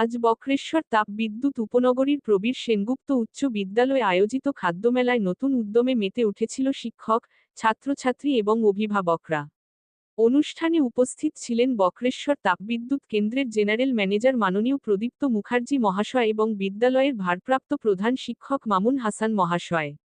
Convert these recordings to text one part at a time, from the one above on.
আজ বক্রেশ্বর তাপবিদ্যুৎ উপনগরীর প্রবীর সেনগুপ্ত উচ্চ বিদ্যালয়ে আয়োজিত খাদ্যমেলায় নতুন উদ্যমে মেতে উঠেছিল শিক্ষক, ছাত্রছাত্রী এবং অভিভাবকরা। অনুষ্ঠানে উপস্থিত ছিলেন বক্রেশ্বর তাপবিদ্যুৎ কেন্দ্রের জেনারেল ম্যানেজার মাননীয় প্রদীপ্ত মুখার্জি মহাশয় এবং বিদ্যালয়ের ভারপ্রাপ্ত প্রধান শিক্ষক মামুন হাসান মহাশয়।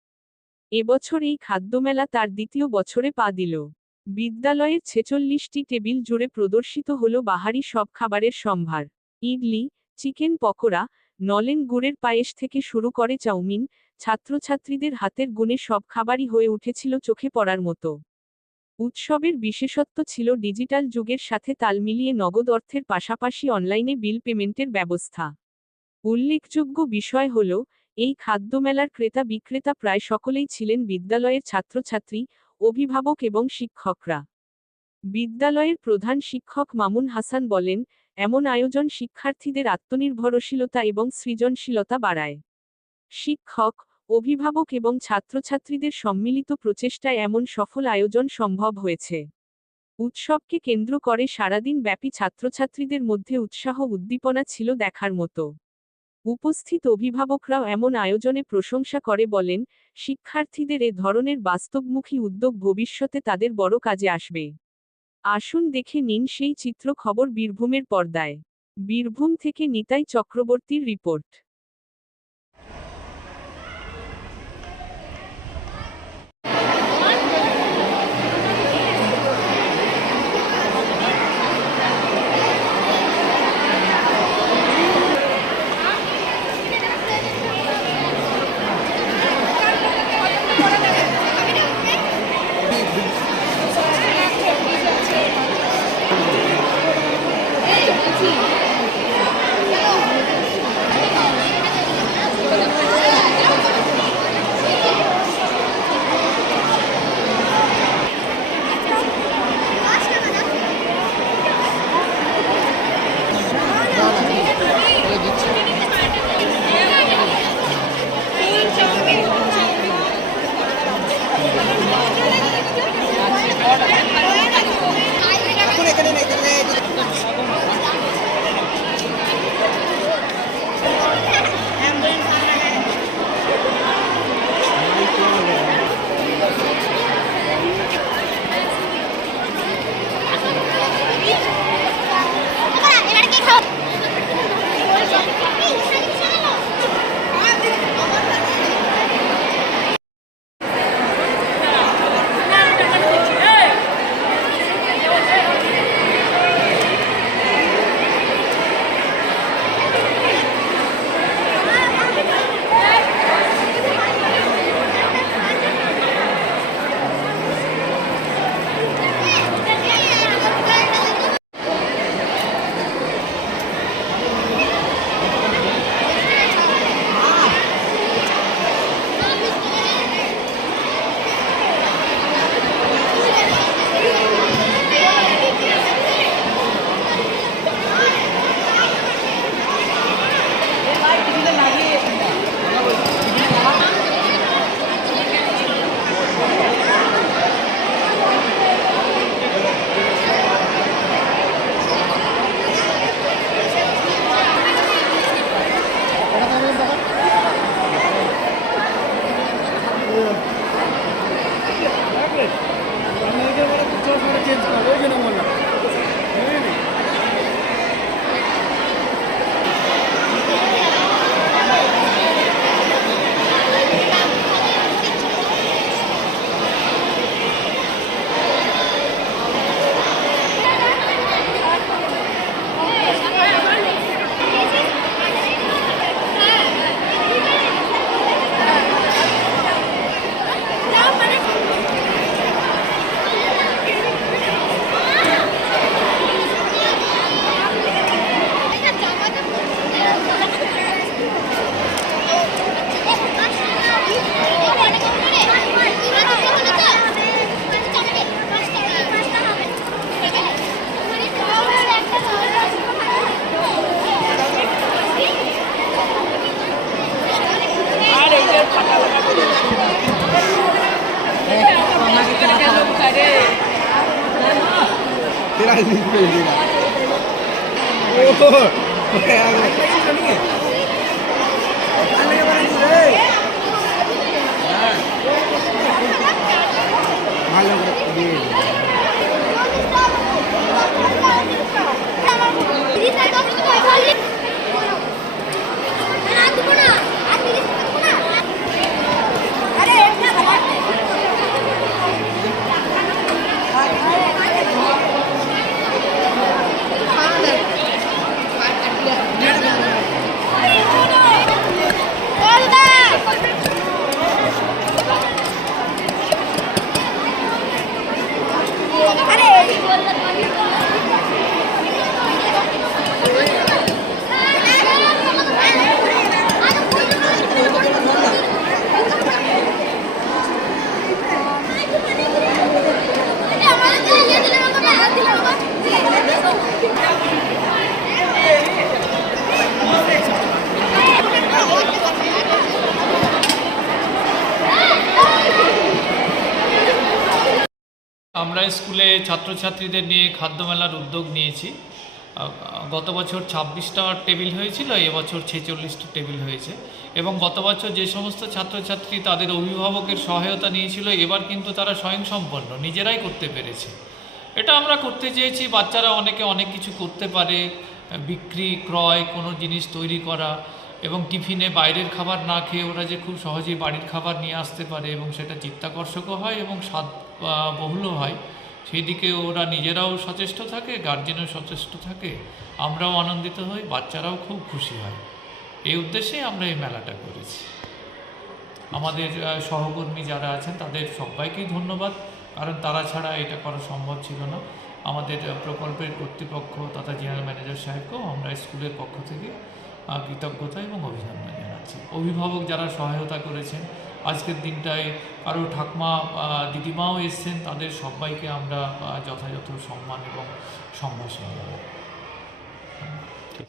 এবছর এই খাদ্যমেলা তার দ্বিতীয় বছরে পা দিল। বিদ্যালয়ের ৪৬টি টেবিল জুড়ে প্রদর্শিত হল বাহারি সব খাবারের সম্ভার। ইডলি, চিকেন পকোড়া, নলেন গুড়ের পায়েস থেকে শুরু করে চাউমিন, ছাত্রছাত্রীদের হাতের গুণে সব খাবারই হয়ে উঠেছিল চোখে পড়ার মতো। উৎসবের বিশেষত্ব ছিল ডিজিটাল যুগের সাথে তাল মিলিয়ে নগদ অর্থের পাশাপাশি অনলাইনে বিল পেমেন্টের ব্যবস্থা। উল্লেখযোগ্য বিষয় হল, এই খাদ্যমেলার ক্রেতা বিক্রেতা প্রায় সকলেই ছিলেন বিদ্যালয়ের ছাত্রছাত্রী, অভিভাবক এবং শিক্ষকরা। বিদ্যালয়ের প্রধান শিক্ষক মামুন হাসান বলেন, এমন আয়োজন শিক্ষার্থীদের আত্মনির্ভরশীলতা এবং সৃজনশীলতা বাড়ায়। শিক্ষক, অভিভাবক এবং ছাত্রছাত্রীদের সম্মিলিত প্রচেষ্টায় এমন সফল আয়োজন সম্ভব হয়েছে। উৎসবকে কেন্দ্র করে সারাদিন ব্যাপী ছাত্রছাত্রীদের মধ্যে উৎসাহ উদ্দীপনা ছিল দেখার মতো। উপস্থিত অভিভাবকরাও এমন আয়োজনে প্রশংসা করে বলেন, শিক্ষার্থীদের এ ধরনের বাস্তবমুখী উদ্যোগ ভবিষ্যতে তাদের বড় কাজে আসবে। আসুন দেখে নিন সেই চিত্র খবর বীরভূমের পর্দায়। বীরভূম থেকে নিতাই চক্রবর্তীর রিপোর্ট। तेरा ভালো করে দিয়ে আমরা স্কুলে ছাত্রছাত্রীদের নিয়ে খাদ্যমেলার উদ্যোগ নিয়েছি। গত বছর 26টা টেবিল হয়েছিল, এবছর 46টা টেবিল হয়েছে। এবং গত বছর যে সমস্ত ছাত্রছাত্রী তাদের অভিভাবকের সহায়তা নিয়েছিল, এবার কিন্তু তারা স্বয়ংসম্পন্ন নিজেরাই করতে পেরেছে। এটা আমরা করতে চেয়েছি, বাচ্চারা অনেকে অনেক কিছু করতে পারে, বিক্রি ক্রয় কোনো জিনিস তৈরি করা, এবং টিফিনে বাইরের খাবার না খেয়ে ওরা যে খুব সহজেই বাড়ির খাবার নিয়ে আসতে পারে এবং সেটা চিত্তাকর্ষকও হয় এবং স্বাদ বহুলও হয়, সেই দিকে ওরা নিজেরাও সচেষ্ট থাকে, গার্জেনও সচেষ্ট থাকে, আমরাও আনন্দিত হই, বাচ্চারাও খুব খুশি হয়। এই উদ্দেশ্যেই আমরা এই মেলাটা করেছি। আমাদের সহকর্মী যারা আছেন তাদের সবাইকেই ধন্যবাদ, কারণ তারা ছাড়া এটা করা সম্ভব ছিল না। আমাদের প্রকল্পের কর্তৃপক্ষ তথা জেনারেল ম্যানেজার সাহেবকেও আমরা স্কুলের পক্ষ থেকে কৃতজ্ঞতা এবং অভিনন্দন জানাচ্ছি। অভিভাবক যারা সহায়তা করেছেন, আজকের দিনটায় কারো ঠাকমা দিদিমাও এসছেন, তাদের সবাইকে আমরা যথাযথ সম্মান এবং সম্ভাষণ জানাই।